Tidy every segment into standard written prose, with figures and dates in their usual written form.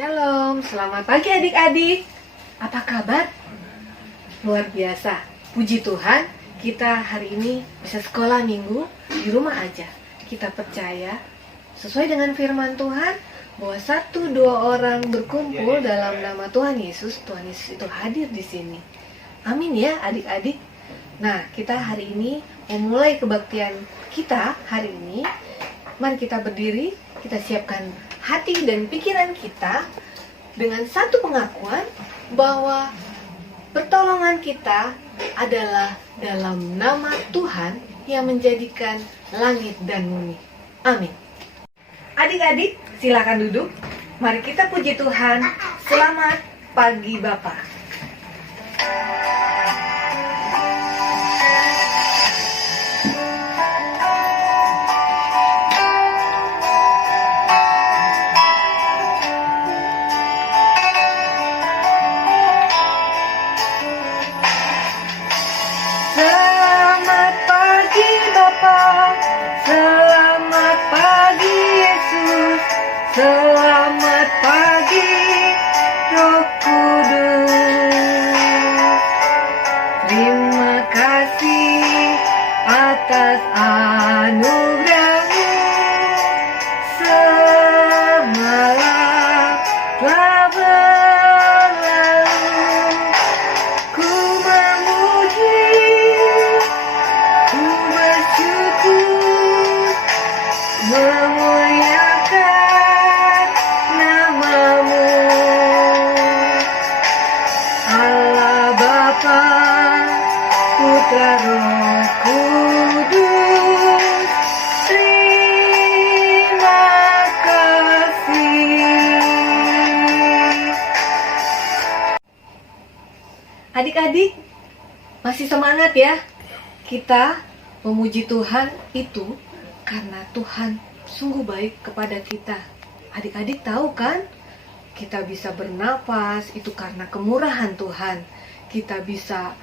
Shalom, selamat pagi adik-adik. Apa kabar? Luar biasa, puji Tuhan, kita hari ini bisa sekolah minggu di rumah aja. Kita percaya, sesuai dengan firman Tuhan, bahwa 1-2 orang berkumpul dalam nama Tuhan Yesus itu hadir di sini. Amin ya adik-adik. Nah, kita hari ini memulai kebaktian kita hari ini. Mari kita berdiri, kita siapkan hati dan pikiran kita dengan satu pengakuan bahwa pertolongan kita adalah dalam nama Tuhan yang menjadikan langit dan bumi. Amin. Adik-adik, silakan duduk. Mari kita puji Tuhan. Selamat pagi Bapak. Selamat pagi Bapa, selamat pagi Yesus, selamat pagi Roh Kudus. Terima kasih atas anugerah-Mu, semalam telah berlalu. Ku memuji, ku bersyukur, memuliakan nama-Mu, Allah Bapa, Putra Roh Kudus. Terima kasih. Adik-adik, masih semangat ya? Kita memuji Tuhan itu karena Tuhan sungguh baik kepada kita. Adik-adik tahu kan? Kita bisa bernapas itu karena kemurahan Tuhan. Kita bisa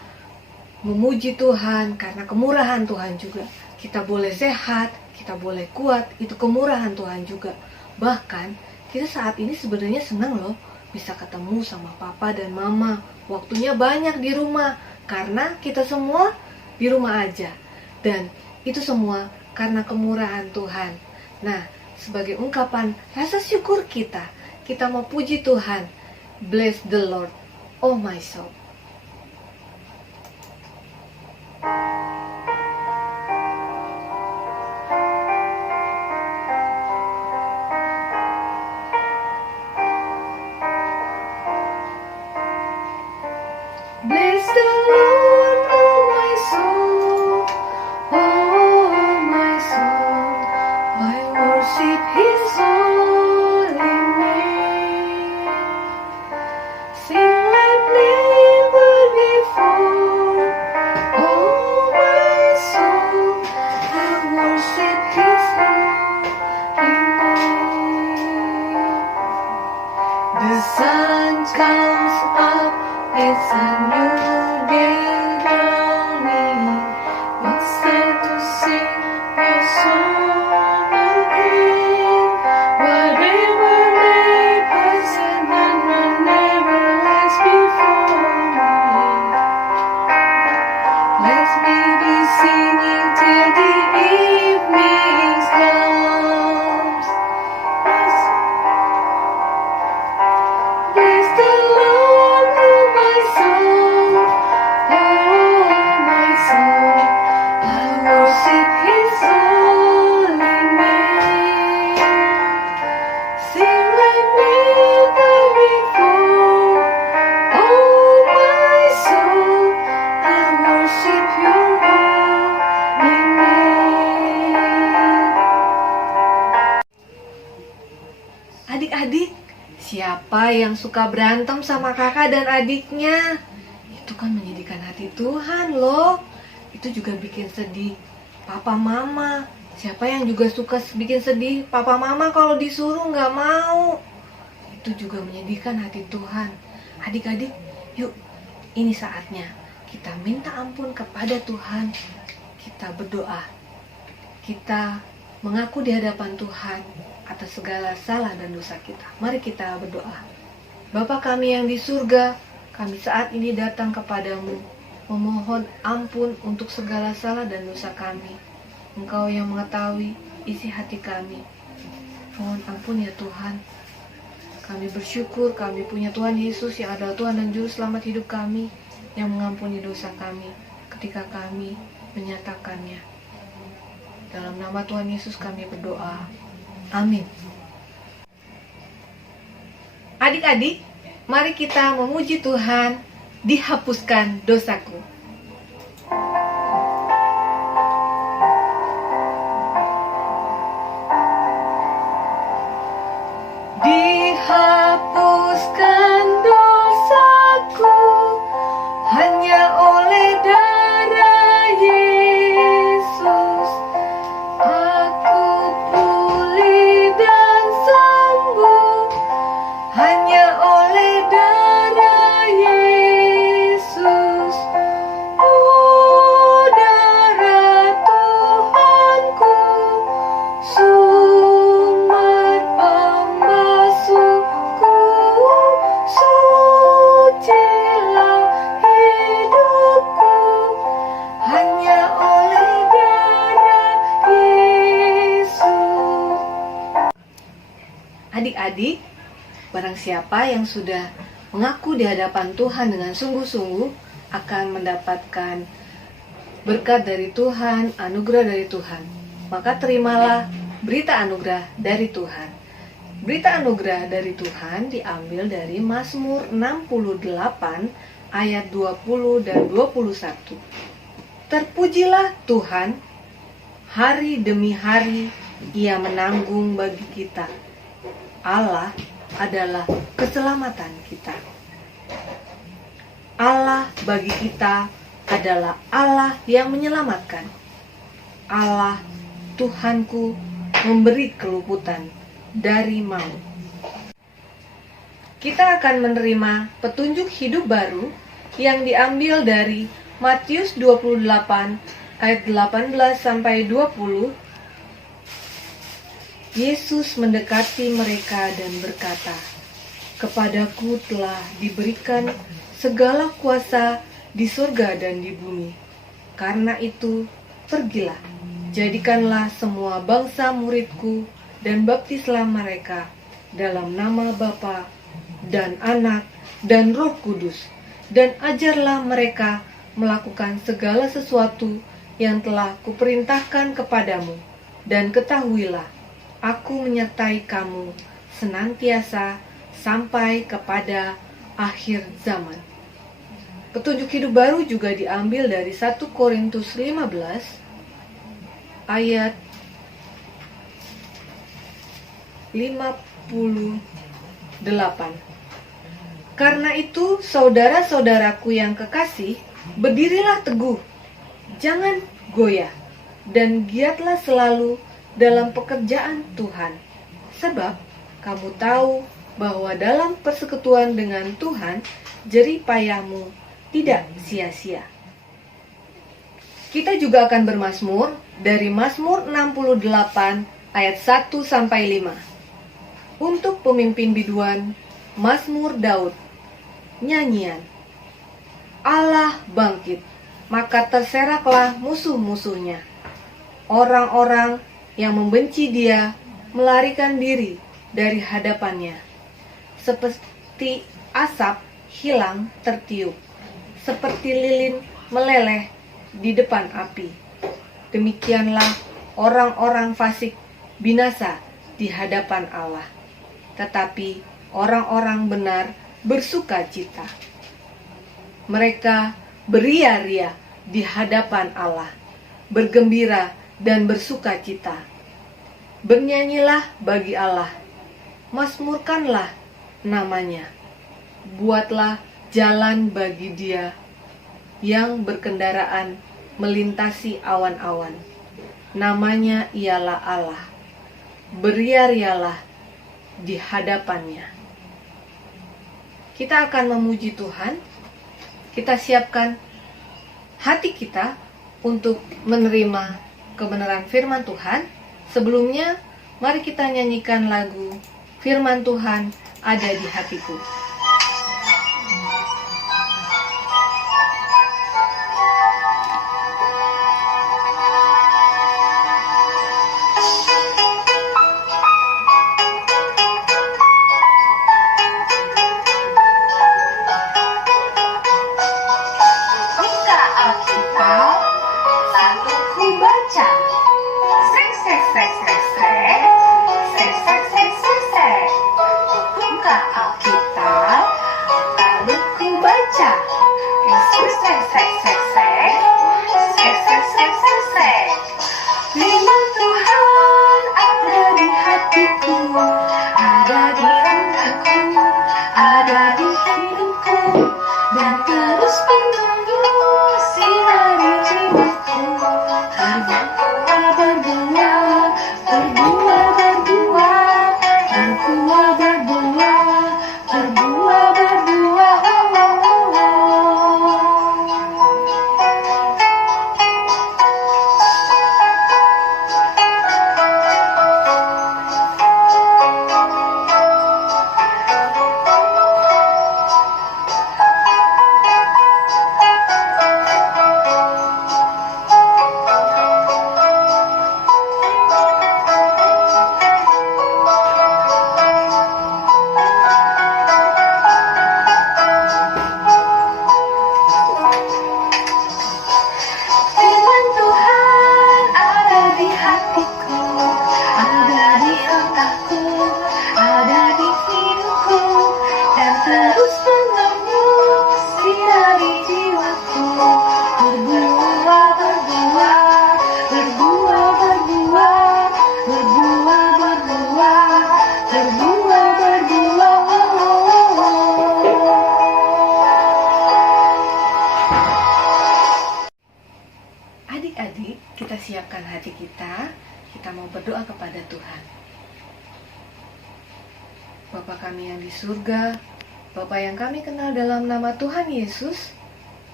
memuji Tuhan karena kemurahan Tuhan juga. Kita boleh sehat, kita boleh kuat, itu kemurahan Tuhan juga. Bahkan kita saat ini sebenarnya senang loh bisa ketemu sama papa dan mama. Waktunya banyak di rumah karena kita semua di rumah aja. Dan itu semua karena kemurahan Tuhan. Nah, sebagai ungkapan rasa syukur kita mau puji Tuhan. Bless the Lord, oh my soul. Bless the Lord, oh my soul, oh my soul. I worship His holy name. Sing like never before, oh my soul. I worship His holy name. The sun comes up, it's a new day dawning. It's time to sing your song again. Whatever may pass and none never lasts before me. Let me be singing till the evening comes. Bless the Lord, oh my soul, oh my soul. I worship His holy name. Sing like never before, oh my soul. I worship Your holy name. Adik-adik, siapa yang suka berantem sama kakak dan adiknya? Itu kan menyedihkan hati Tuhan loh. Itu juga bikin sedih papa mama. Siapa yang juga suka bikin sedih papa mama kalau disuruh nggak mau? Itu juga menyedihkan hati Tuhan. Adik-adik, yuk, ini saatnya kita minta ampun kepada Tuhan. Kita berdoa. Kita mengaku di hadapan Tuhan atas segala salah dan dosa kita. Mari kita berdoa. Bapa kami yang di surga, kami saat ini datang kepadamu, memohon ampun untuk segala salah dan dosa kami. Engkau yang mengetahui isi hati kami. Mohon ampun ya Tuhan. Kami bersyukur kami punya Tuhan Yesus yang adalah Tuhan dan Juru Selamat hidup kami, yang mengampuni dosa kami ketika kami menyatakannya. Dalam nama Tuhan Yesus kami berdoa. Amin. Adik-adik, mari kita memuji Tuhan. Dihapuskan dosaku. Dihapuskan dosaku hanya oleh darah Yesus. Aku pulih dan sembuh hanya oleh darah Yesus. Oh, darah Tuhanku, sumber pembasuhku, sucilah hidupku hanya oleh darah Yesus. Adik-adik, barang siapa yang sudah mengaku di hadapan Tuhan dengan sungguh-sungguh akan mendapatkan berkat dari Tuhan, anugerah dari Tuhan. Maka terimalah berita anugerah dari Tuhan. Berita anugerah dari Tuhan diambil dari Mazmur 68 ayat 20 dan 21. Terpujilah Tuhan, hari demi hari Ia menanggung bagi kita. Allah adalah keselamatan kita. Allah bagi kita adalah Allah yang menyelamatkan. Allah Tuhanku memberi keluputan dari maut. Kita akan menerima petunjuk hidup baru yang diambil dari Matius 28 ayat 18 sampai 20. Yesus mendekati mereka dan berkata, "Kepadaku telah diberikan segala kuasa di surga dan di bumi. Karena itu, pergilah, jadikanlah semua bangsa muridku dan baptislah mereka dalam nama Bapa dan Anak dan Roh Kudus, dan ajarlah mereka melakukan segala sesuatu yang telah kuperintahkan kepadamu, dan ketahuilah, Aku menyertai kamu senantiasa sampai kepada akhir zaman." Petunjuk hidup baru juga diambil dari 1 Korintus 15 ayat 58. Karena itu, saudara-saudaraku yang kekasih, berdirilah teguh, jangan goyah, dan giatlah selalu dalam pekerjaan Tuhan. Sebab kamu tahu bahwa dalam persekutuan dengan Tuhan, jerih payahmu tidak sia-sia. Kita juga akan bermazmur dari Mazmur 68 ayat 1 sampai 5. Untuk pemimpin biduan, Mazmur Daud. Nyanyian. Allah bangkit, maka terseraklah musuh-musuhnya. Orang-orang yang membenci dia melarikan diri dari hadapannya. Seperti asap hilang tertiup, seperti lilin meleleh di depan api. Demikianlah orang-orang fasik binasa di hadapan Allah. Tetapi orang-orang benar bersuka cita. Mereka beria-ria di hadapan Allah, bergembira dan bersuka cita. Bernyanyilah bagi Allah, mazmurkanlah namanya. Buatlah jalan bagi Dia yang berkendaraan melintasi awan-awan. Namanya ialah Allah. Beria-rialah di hadapannya. Kita akan memuji Tuhan. Kita siapkan hati kita untuk menerima kebenaran firman Tuhan. Sebelumnya, Mari kita nyanyikan lagu Firman Tuhan Ada di Hatiku. Buka Alkitab, lalu ku baca. Sek, sek, sek, sek, sek. Sek, sek, sek, sek, sek. Buka Alkitab, lalu ku baca. Sek, sek, sek, sek, sek. Sek, sek, sek, sek, sek. Firman Tuhan ada di hatiku, ada di anakku, ada di hidupku, dan terus menunggu sinari jiwaku. Berbuah, berbuah, berbuah, berbuah, berbuah, berbuah, berbuah, berbuah, oh, oh, oh. Firman Tuhan ada di hatiku, ada di otakku, ada di hidupku, dan terus menembus sinari jiwaku. Berbuah, berbuah, berbuah, berbuah, berbuah, berbuah, berbuah, berbuah, oh, oh, oh. Adik-adik, kita siapkan hati kita. Kita mau berdoa kepada Tuhan. Bapa kami yang di surga, Bapa yang kami kenal dalam nama Tuhan Yesus,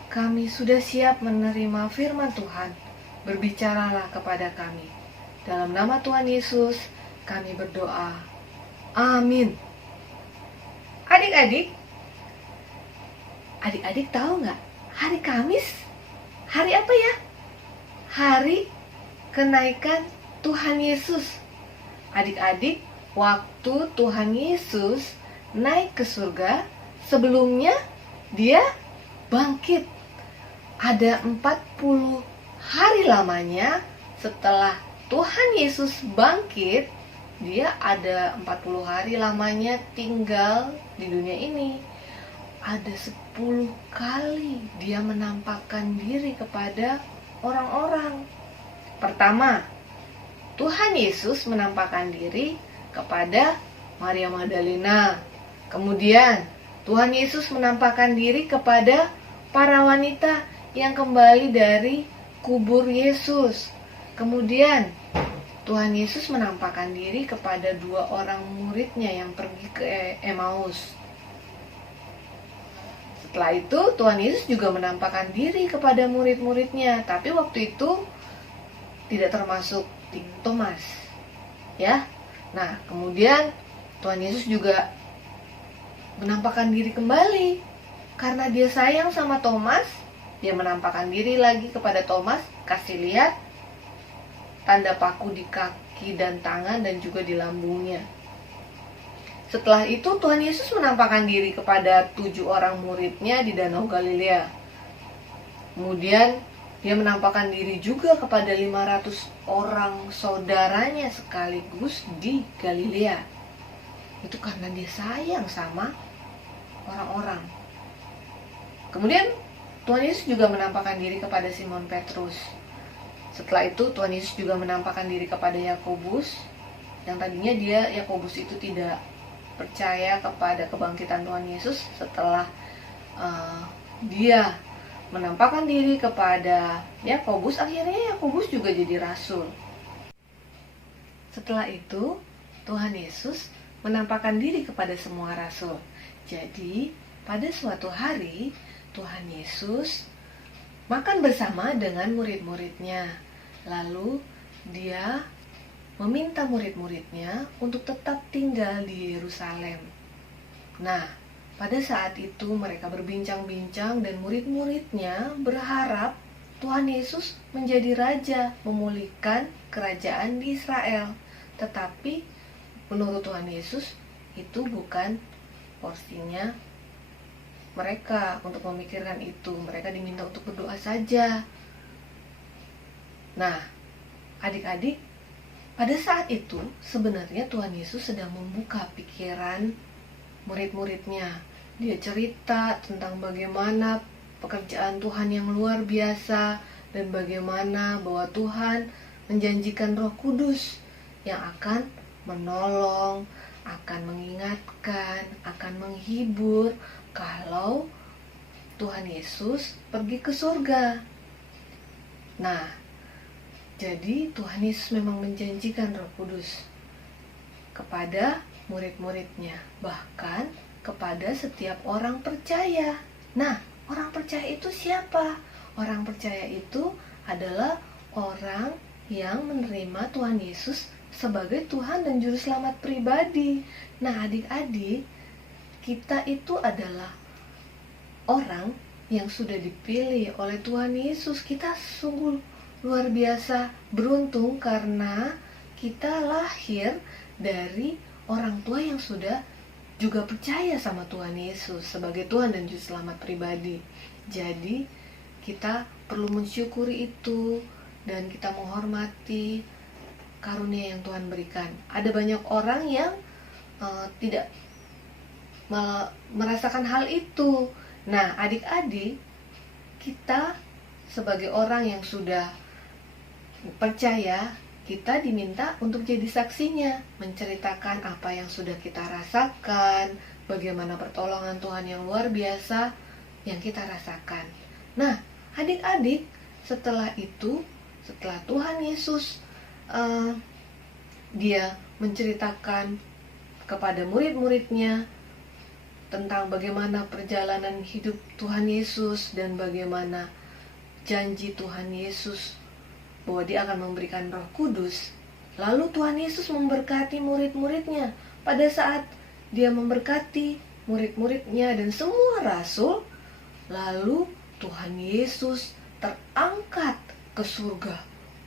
kami sudah siap menerima firman Tuhan. Berbicaralah kepada kami. Dalam nama Tuhan Yesus, kami berdoa. Amin. Adik-adik, adik-adik tahu nggak? Hari Kamis, hari apa ya? Hari kenaikan Tuhan Yesus. Adik-adik, waktu Tuhan Yesus naik ke surga, sebelumnya dia bangkit. Ada 40 hari lamanya setelah Tuhan Yesus bangkit, dia ada 40 hari lamanya tinggal di dunia ini. Ada 10 kali dia menampakkan diri kepada orang-orang. Pertama, Tuhan Yesus menampakkan diri kepada Maria Magdalena. Kemudian, Tuhan Yesus menampakkan diri kepada para wanita yang kembali dari kubur Yesus. Kemudian, Tuhan Yesus menampakkan diri kepada 2 orang muridnya yang pergi ke Emmaus. Setelah itu Tuhan Yesus juga menampakkan diri kepada murid-muridnya, tapi waktu itu tidak termasuk Thomas. Ya. Nah, kemudian Tuhan Yesus juga menampakkan diri kembali. Karena dia sayang sama Thomas, dia menampakkan diri lagi kepada Thomas, kasih lihat tanda paku di kaki dan tangan dan juga di lambungnya. Setelah itu Tuhan Yesus menampakkan diri kepada 7 orang muridnya di Danau Galilea. Kemudian dia menampakkan diri juga kepada 500 orang saudaranya sekaligus di Galilea. Itu karena dia sayang sama orang-orang. Kemudian Tuhan Yesus juga menampakkan diri kepada Simon Petrus. Setelah itu Tuhan Yesus juga menampakkan diri kepada Yakobus. Yang tadinya Yakobus itu tidak percaya kepada kebangkitan Tuhan Yesus. Setelah dia menampakkan diri kepada Yakobus, akhirnya Yakobus juga jadi rasul. Setelah itu Tuhan Yesus menampakkan diri kepada semua rasul. Jadi pada suatu hari Tuhan Yesus makan bersama dengan murid-muridnya. Lalu dia meminta murid-muridnya untuk tetap tinggal di Yerusalem. Nah, pada saat itu mereka berbincang-bincang dan murid-muridnya berharap Tuhan Yesus menjadi raja, memulihkan kerajaan di Israel. Tetapi menurut Tuhan Yesus itu bukan porsinya mereka untuk memikirkan itu. Mereka diminta untuk berdoa saja. Nah, adik-adik, pada saat itu sebenarnya Tuhan Yesus sedang membuka pikiran murid-muridnya. Dia cerita tentang bagaimana pekerjaan Tuhan yang luar biasa dan bagaimana bahwa Tuhan menjanjikan Roh Kudus yang akan menolong, akan mengingatkan, akan menghibur kalau Tuhan Yesus pergi ke surga. Nah, jadi Tuhan Yesus memang menjanjikan Roh Kudus kepada murid-muridnya, bahkan kepada setiap orang percaya. Nah, orang percaya itu siapa? Orang percaya itu adalah orang yang menerima Tuhan Yesus sebagai Tuhan dan Juru Selamat pribadi. Nah, adik-adik, kita itu adalah orang yang sudah dipilih oleh Tuhan Yesus. Kita sungguh luar biasa beruntung karena kita lahir dari orang tua yang sudah juga percaya sama Tuhan Yesus sebagai Tuhan dan Juru Selamat pribadi. Jadi kita perlu mensyukuri itu dan kita menghormati karunia yang Tuhan berikan. Ada banyak orang yang tidak merasakan hal itu. Nah, adik-adik, kita sebagai orang yang sudah percaya, kita diminta untuk jadi saksinya, menceritakan apa yang sudah kita rasakan, bagaimana pertolongan Tuhan yang luar biasa yang kita rasakan. Nah, adik-adik, setelah itu, setelah Tuhan Yesus dia menceritakan kepada murid-muridnya tentang bagaimana perjalanan hidup Tuhan Yesus dan bagaimana janji Tuhan Yesus bahwa dia akan memberikan Roh Kudus. Lalu Tuhan Yesus memberkati murid-muridnya. Pada saat dia memberkati murid-muridnya dan semua rasul, lalu Tuhan Yesus terangkat ke surga.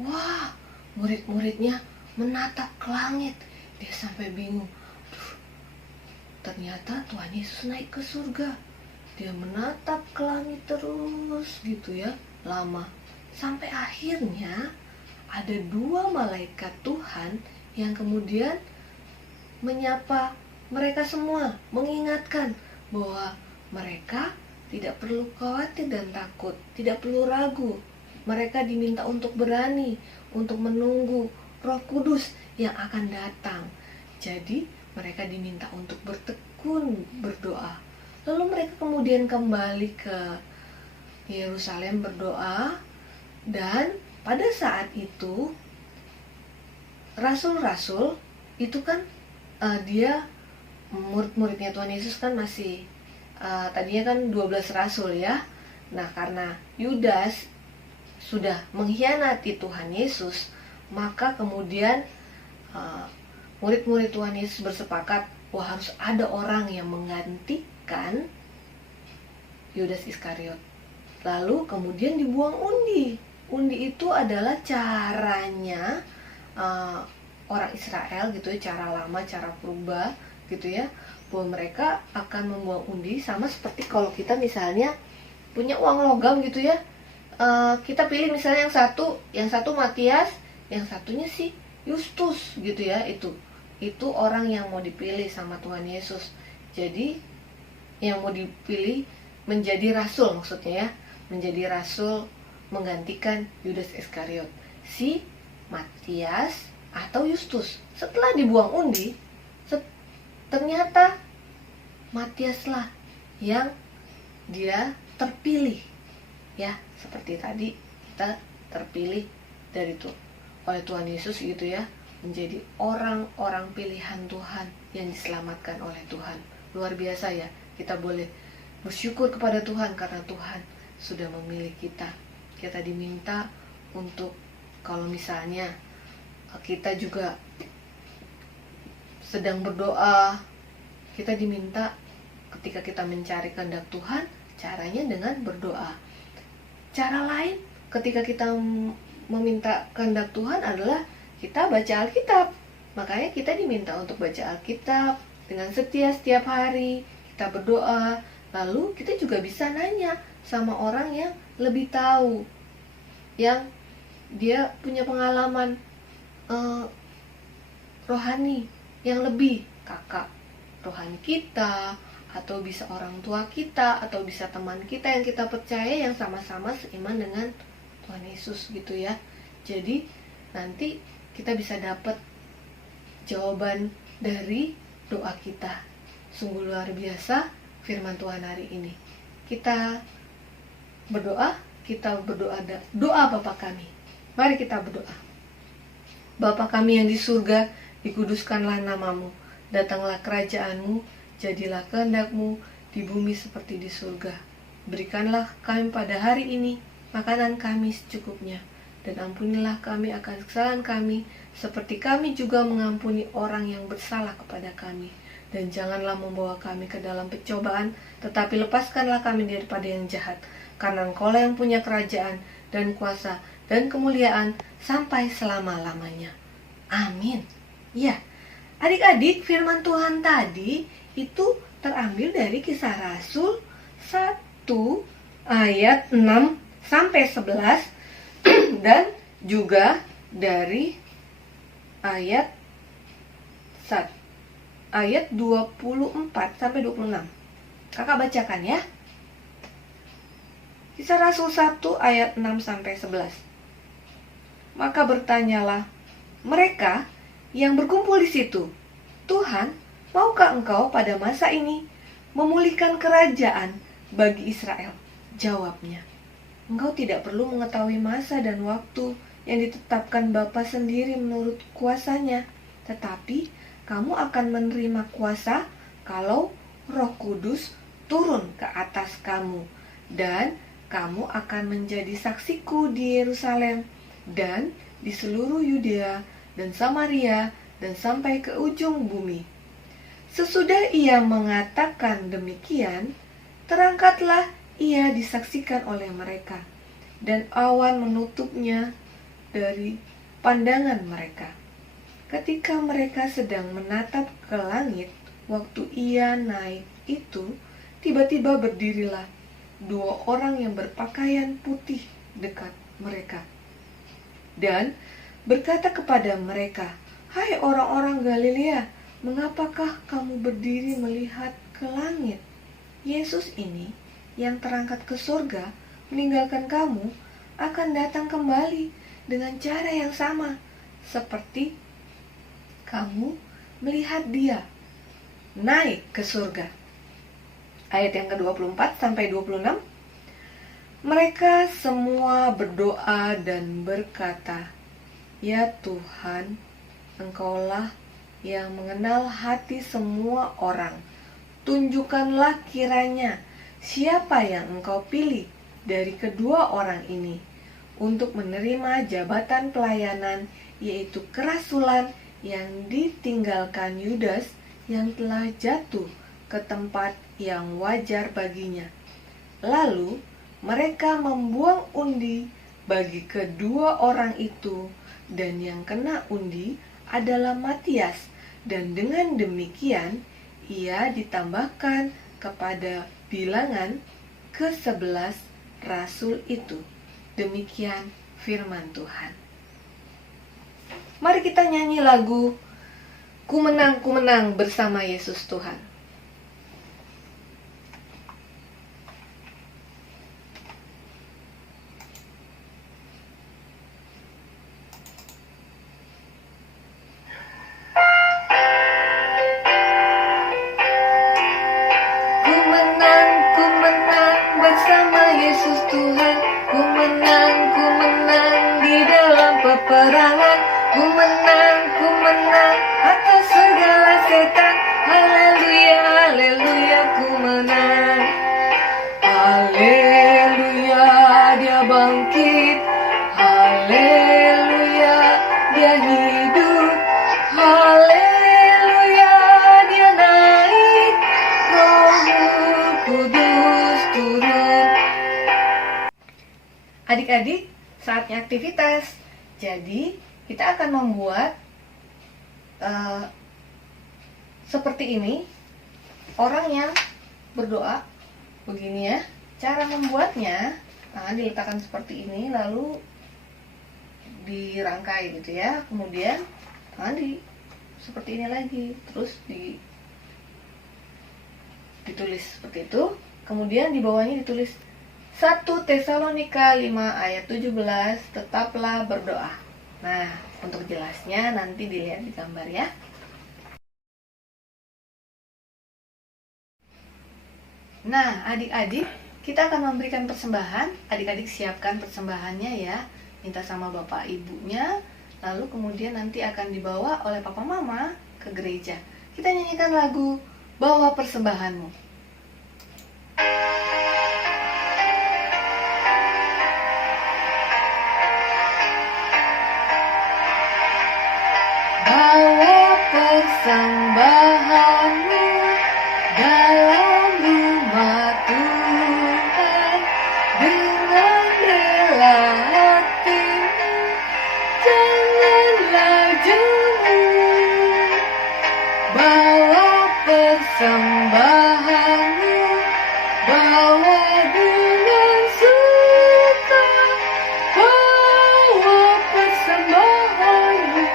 Wah, murid-muridnya menatap ke langit. Dia sampai bingung. Ternyata Tuhan Yesus naik ke surga. Dia menatap ke langit terus gitu ya, lama. Sampai akhirnya ada 2 malaikat Tuhan yang kemudian menyapa mereka semua, mengingatkan bahwa mereka tidak perlu khawatir dan takut, tidak perlu ragu. Mereka diminta untuk berani, untuk menunggu Roh Kudus yang akan datang. Jadi mereka diminta untuk bertekun berdoa. Lalu mereka kemudian kembali ke Yerusalem berdoa. Dan pada saat itu rasul-rasul itu kan dia murid-muridnya Tuhan Yesus kan masih tadinya kan 12 rasul ya. Nah, karena Yudas sudah mengkhianati Tuhan Yesus, maka kemudian murid-murid Tuhan Yesus bersepakat, wah harus ada orang yang menggantikan Yudas Iskariot. Lalu kemudian dibuang undi. Undi itu adalah caranya orang Israel gitu ya, cara lama, cara purba gitu ya, bahwa mereka akan membuang undi sama seperti kalau kita misalnya punya uang logam gitu ya, kita pilih misalnya yang satu Matias, yang satunya si Justus gitu ya, itu orang yang mau dipilih sama Tuhan Yesus. Jadi yang mau dipilih menjadi rasul, maksudnya ya, menjadi rasul menggantikan Yudas Iskariot, si Matias atau Justus. Setelah dibuang undi, ternyata Matiaslah yang dia terpilih ya, seperti tadi kita terpilih oleh Tuhan Yesus gitu ya, menjadi orang-orang pilihan Tuhan yang diselamatkan oleh Tuhan. Luar biasa ya, kita boleh bersyukur kepada Tuhan karena Tuhan sudah memilih kita. Kita diminta untuk kalau misalnya kita juga sedang berdoa, kita diminta ketika kita mencari kehendak Tuhan, caranya dengan berdoa. Cara lain ketika kita meminta kehendak Tuhan adalah kita baca Alkitab. Makanya kita diminta untuk baca Alkitab dengan setia setiap hari, kita berdoa. Lalu kita juga bisa nanya sama orang yang lebih tahu, yang dia punya pengalaman rohani yang lebih, kakak rohani kita, atau bisa orang tua kita, atau bisa teman kita yang kita percaya yang sama-sama seiman dengan Tuhan Yesus gitu ya. Jadi nanti kita bisa dapat jawaban dari doa kita. Sungguh luar biasa firman Tuhan hari ini. Kita berdoa doa Bapa kami. Mari kita berdoa. Bapa kami yang di surga, dikuduskanlah namamu. Datanglah kerajaanmu, jadilah kehendak-Mu di bumi seperti di surga. Berikanlah kami pada hari ini makanan kami secukupnya, dan ampunilah kami akan kesalahan kami, seperti kami juga mengampuni orang yang bersalah kepada kami. Dan janganlah membawa kami ke dalam pencobaan, tetapi lepaskanlah kami daripada yang jahat. Karena Engkaulah yang punya kerajaan dan kuasa dan kemuliaan sampai selama-lamanya. Amin. Ya, adik-adik, firman Tuhan tadi itu terambil dari Kisah Rasul 1 ayat 6 sampai 11 dan juga dari ayat 24 sampai 26. Kakak bacakan ya. Kisah Rasul 1 ayat 6 sampai 11. Maka bertanyalah mereka yang berkumpul di situ, Tuhan, maukah Engkau pada masa ini memulihkan kerajaan bagi Israel? Jawabnya, Engkau tidak perlu mengetahui masa dan waktu yang ditetapkan Bapa sendiri menurut kuasanya, tetapi kamu akan menerima kuasa kalau Roh Kudus turun ke atas kamu, dan kamu akan menjadi saksiku di Yerusalem dan di seluruh Yudea dan Samaria dan sampai ke ujung bumi. Sesudah ia mengatakan demikian, terangkatlah ia disaksikan oleh mereka, dan awan menutupnya dari pandangan mereka. Ketika mereka sedang menatap ke langit, waktu ia naik itu, tiba-tiba berdirilah 2 orang yang berpakaian putih dekat mereka, dan berkata kepada mereka, "Hai orang-orang Galilea, mengapakah kamu berdiri melihat ke langit? Yesus ini yang terangkat ke surga, meninggalkan kamu, akan datang kembali dengan cara yang sama, seperti kamu melihat dia naik ke surga." Ayat yang ke-24 sampai 26. Mereka semua berdoa dan berkata, "Ya Tuhan, Engkaulah yang mengenal hati semua orang. Tunjukkanlah kiranya siapa yang Engkau pilih dari kedua orang ini untuk menerima jabatan pelayanan, yaitu kerasulan yang ditinggalkan Yudas yang telah jatuh ke tempat yang wajar baginya." Lalu mereka membuang undi bagi kedua orang itu, dan yang kena undi adalah Matias, dan dengan demikian ia ditambahkan kepada bilangan ke-11 rasul itu. Demikian firman Tuhan. Mari kita nyanyi lagu Ku menang bersama Yesus Tuhan. Peperangan, ku menang atas segala setan. Haleluya, haleluya, ku menang. Haleluya, dia bangkit. Haleluya, dia hidup. Adik-adik, saatnya aktivitas. Jadi, kita akan membuat seperti ini. Orang yang berdoa begini ya. Cara membuatnya, diletakkan seperti ini, lalu dirangkai gitu ya. Kemudian seperti ini lagi, terus ditulis seperti itu. Kemudian di bawahnya ditulis 1 Tesalonika 5 ayat 17, tetaplah berdoa. Nah, untuk jelasnya nanti dilihat di gambar ya. Nah, adik-adik, kita akan memberikan persembahan. Adik-adik siapkan persembahannya ya. Minta sama bapak ibunya. Lalu kemudian nanti akan dibawa oleh papa mama ke gereja. Kita nyanyikan lagu Bawa Persembahanmu. Bawa persembahanmu dalam rumah Tuhan dengan rela hatimu, janganlah jemu. Bawa persembahanmu, bawa dengan suka, bawa persembahanmu,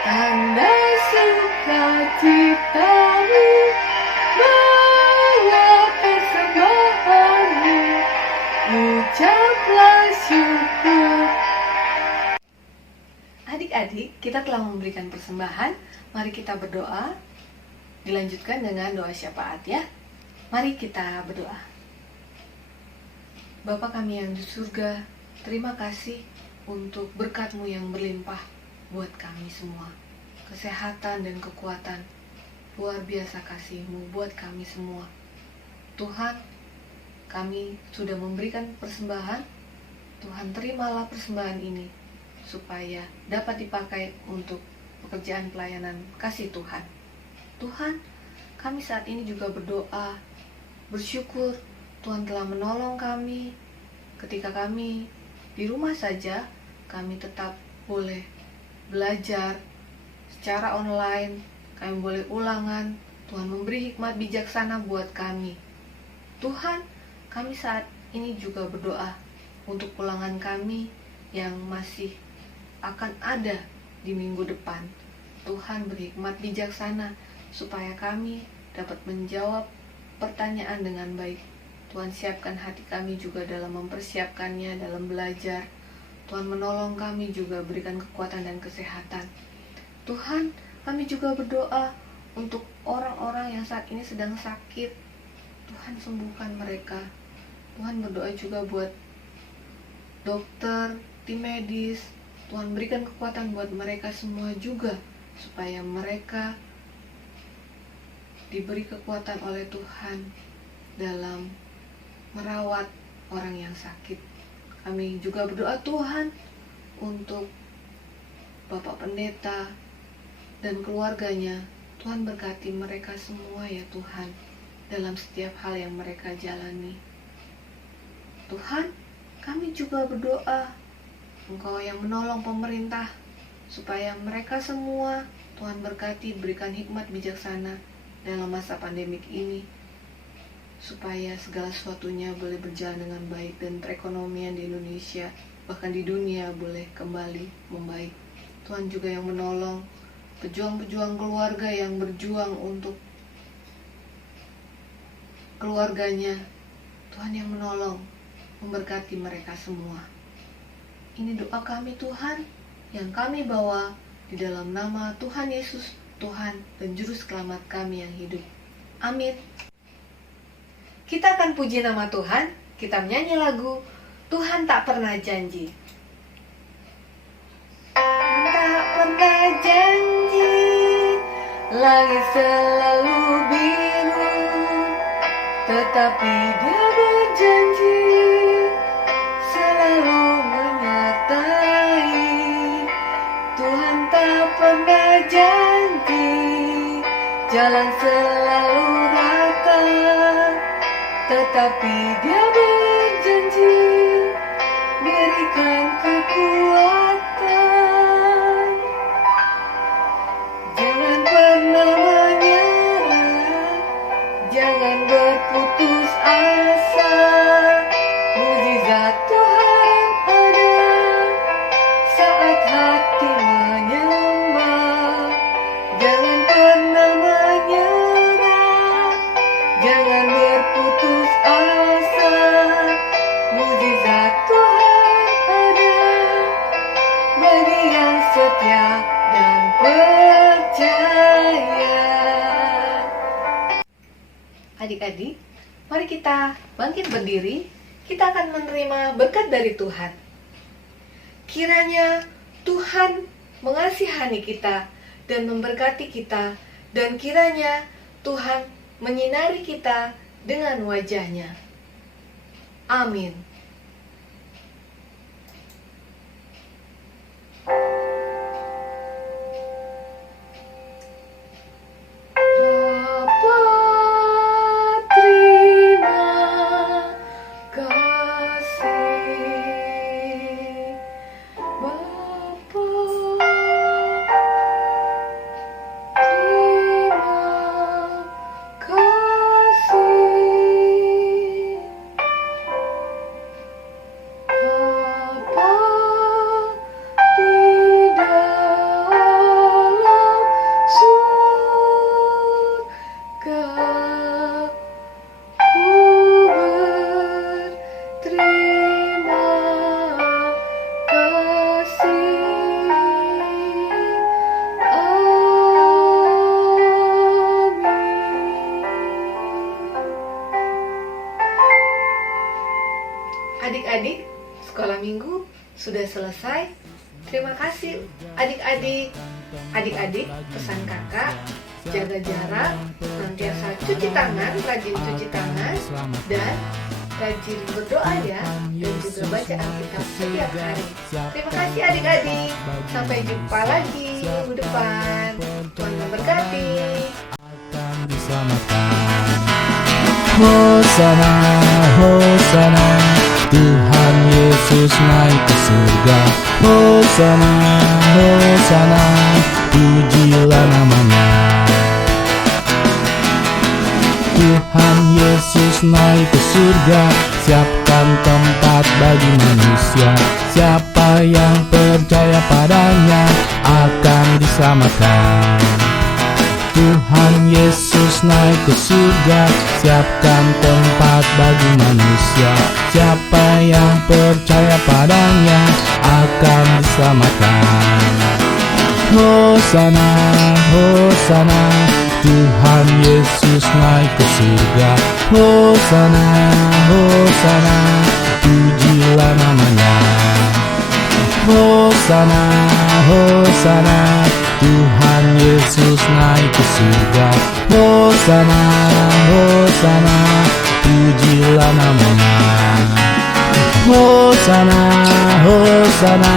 tanda sukacitamu, bawa persembahanmu, ucaplah syukur. Adik-adik, kita telah memberikan persembahan. Mari kita berdoa. Dilanjutkan dengan doa syafaat ya. Mari kita berdoa. Bapa kami yang di surga, terima kasih untuk berkat-Mu yang berlimpah buat kami semua. Kesehatan dan kekuatan, luar biasa kasih-Mu buat kami semua. Tuhan, kami sudah memberikan persembahan. Tuhan, terimalah persembahan ini supaya dapat dipakai untuk pekerjaan pelayanan kasih Tuhan. Tuhan, kami saat ini juga berdoa, bersyukur Tuhan telah menolong kami. Ketika kami di rumah saja, kami tetap boleh belajar secara online, kami boleh ulangan. Tuhan memberi hikmat bijaksana buat kami. Tuhan, kami saat ini juga berdoa untuk ulangan kami yang masih akan ada di minggu depan. Tuhan beri hikmat bijaksana supaya kami dapat menjawab pertanyaan dengan baik. Tuhan siapkan hati kami juga dalam mempersiapkannya, dalam belajar. Tuhan menolong kami juga, berikan kekuatan dan kesehatan. Tuhan, kami juga berdoa untuk orang-orang yang saat ini sedang sakit. Tuhan sembuhkan mereka. Tuhan berdoa juga buat dokter, tim medis. Tuhan berikan kekuatan buat mereka semua juga, supaya mereka diberi kekuatan oleh Tuhan dalam merawat orang yang sakit. Kami juga berdoa Tuhan untuk Bapak Pendeta dan keluarganya. Tuhan berkati mereka semua ya Tuhan, dalam setiap hal yang mereka jalani. Tuhan, kami juga berdoa Engkau yang menolong pemerintah, supaya mereka semua Tuhan berkati, berikan hikmat bijaksana dalam masa pandemik ini, supaya segala sesuatunya boleh berjalan dengan baik dan perekonomian di Indonesia, bahkan di dunia boleh kembali membaik. Tuhan juga yang menolong pejuang-pejuang keluarga yang berjuang untuk keluarganya. Tuhan yang menolong, memberkati mereka semua. Ini doa kami Tuhan, yang kami bawa di dalam nama Tuhan Yesus, Tuhan dan Juru Selamat kami yang hidup. Amin. Kita akan puji nama Tuhan. Kita menyanyi lagu Tuhan Tak Pernah Janji. Tak pernah janji, langit selalu biru, tetapi Dia berjanji selalu menyertai. Tuhan tak pernah janji, jalan selalu rata, tetapi Dia berjanji, Dia Tuhan ada saat hati menyembah. Jangan pernah menyerah, jangan berputus asa. Mukjizat Tuhan ada bagi yang setia dan percaya. Adik-adik, mari kita bangkit berdiri. Kita akan menerima berkat dari Tuhan. Kiranya Tuhan mengasihani kita dan memberkati kita, dan kiranya Tuhan menyinari kita dengan wajah-Nya. Amin. Adik-adik, sekolah minggu sudah selesai. Terima kasih adik-adik. Adik-adik, pesan kakak, jaga jarak, senantiasa cuci tangan, rajin cuci tangan, dan rajin berdoa ya, dan juga baca Alkitab setiap hari. Terima kasih adik-adik. Sampai jumpa lagi minggu depan. Tuhan memberkati. Hosana, Hosana, Tuhan Yesus naik ke surga. Hosana, Hosana, pujilah namanya. Tuhan Yesus naik ke surga, siapkan tempat bagi manusia. Siapa yang percaya padanya akan diselamatkan. Tuhan Yesus naik ke surga, siapkan tempat bagi manusia. Siapa yang percaya padanya akan diselamatkan. Hosana, Hosana, Tuhan Yesus naik ke surga. Hosana, Hosana, pujilah namanya. Hosana, Hosana, Tuhan Yesus naik ke surga. Hosana, Hosana, pujilah namanya. Hosana, Hosana,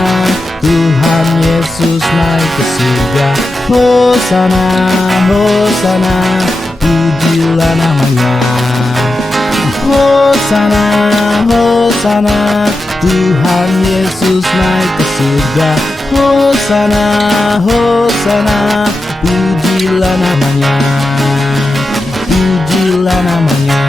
Tuhan Yesus naik ke surga. Hosana, Hosana, pujilah namanya. Hosana, Hosana, Tuhan Yesus naik ke surga. Hosana, Hosana, pujilah namanya. Pujilah namanya.